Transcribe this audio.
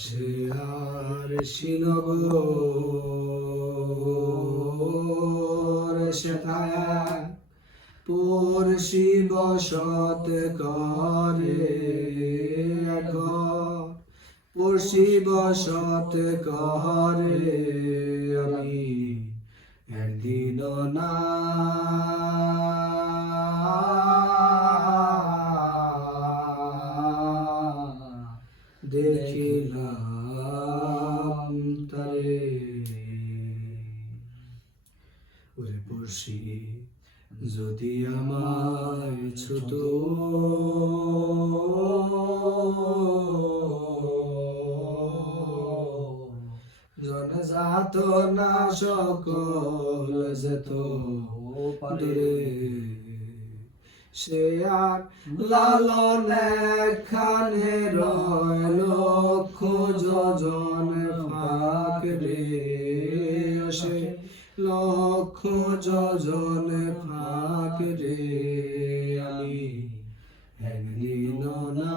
সে আর শ্রীনগর সেথায় পড়শি বসত করে পড়শি বসত করে আমি একদিন না দেখিলাম তারে ওরে পড়শি যদি আমায় ছোট জন যাত না সকল যেত দূরে সে আর লালন একখানে রয় লক্ষ যোজন ফাঁক রে সে লক্ষ যোজন ফাঁক রে আমি একদিন না